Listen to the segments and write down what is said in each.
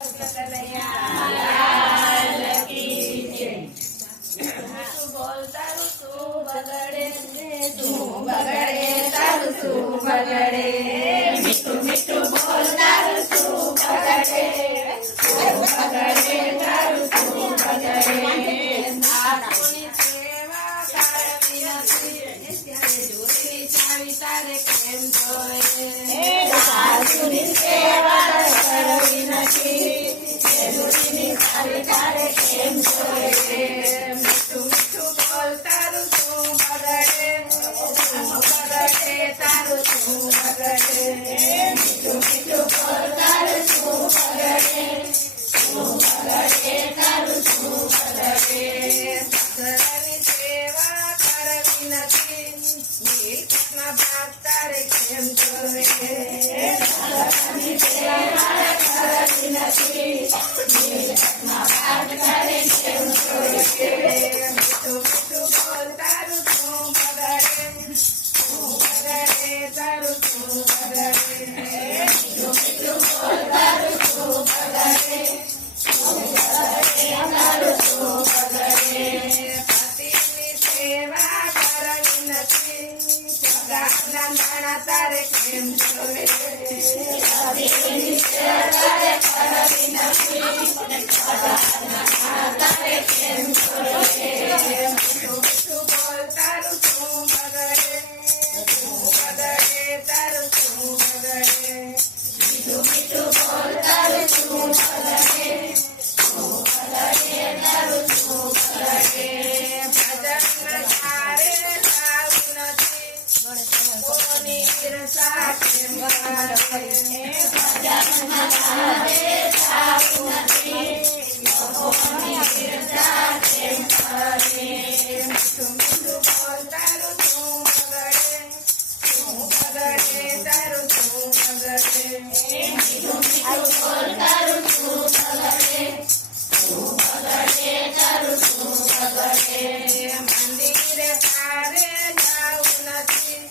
મીઠું મીઠું બોલ તારું શું બગડે, બગડે તારું શું બગડે. સાસુની સેવા કરવી નથી, જોરી ચાવી તારે કેમ જોઈએ. સાસુની સેવા કરવી નથી, જોરીની ચાવી તારે કેમ જોઈએ. મીઠું મીઠું બોલ તારું શું બગડે, બગડે તારું શું બગડે. મીઠું મીઠું બોલ તારું શું બગડે, બગડે તારું શું બગડે. સાસરાની સેવા કરવી નથી, મિલકતના ભાગ તારે કેમ જોઈએ. સાસરાની સેવા કરવી નથી, મિલકતના ભાગ તારે કેમ જોઈએ. મીઠું મીઠું બોલ તારું શું બગડે, બગડે તારું શું બગડે. મીઠું મીઠું બોલ તારું શું બગડે, બગડે તારું શું બગડે. પતિની સેવા કરવી નથી, પગારના નાણાં તારે કેમ જોઈએ. પતિની સેવા કરવી નથી, પગારના નાણાં તારે કેમ જોઈએ. મીઠું મીઠું બોલ તારું શું બગડે, બગડે તારું શું બગડે. મીઠું મીઠું બોલ તારું શું બગડે, બગડે તારું શું બગડે. ભજનમાં તારે જાવું નથી, કોની ઈર્ષા કેમ કરે. ભજનમાં તારે જાવું નથી, કોની ઈર્ષા કેમ કરે. મીઠું મીઠું બોલ તારું શું બગડે, બગડે તારું શું બગડે. મીઠું મીઠું બોલ તારું શું બગડે, બગડે તારું શું બગડે. મંદિરે તારે જાવું નથી,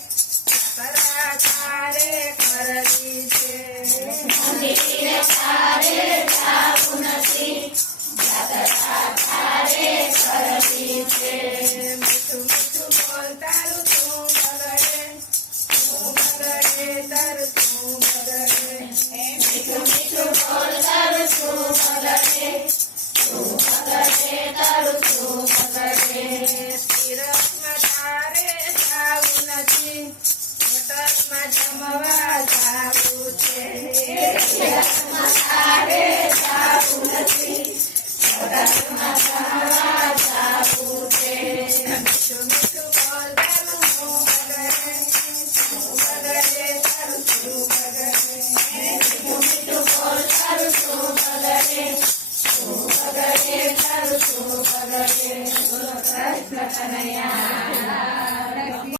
યાત્રા તારે કરવી છે. મંદિરે તારે જાવું નથી, યાત્રા તારે કરવી છે. મીઠું મીઠું બોલ તારું શું બગડે, બગડે તારું શું બગડે. મીઠું મીઠું બોલ તારું શું બગડે, બગડે તારું શું બગડે. તીરથમાં તારે જાવું નથી, હોટલમાં જમવા જાવું છે. તીરથમાં તારે જાવું નથી, હોટલમાં જમવા જાવું છે. મીઠું મીઠું બોલ તારું શું બગડે, બગડે તારું શું બગડે. મીઠું મીઠું બોલ તારું શું બગડે, બગડે તારું શું બગડે. બોલો કૃષ્ણ કનૈયા.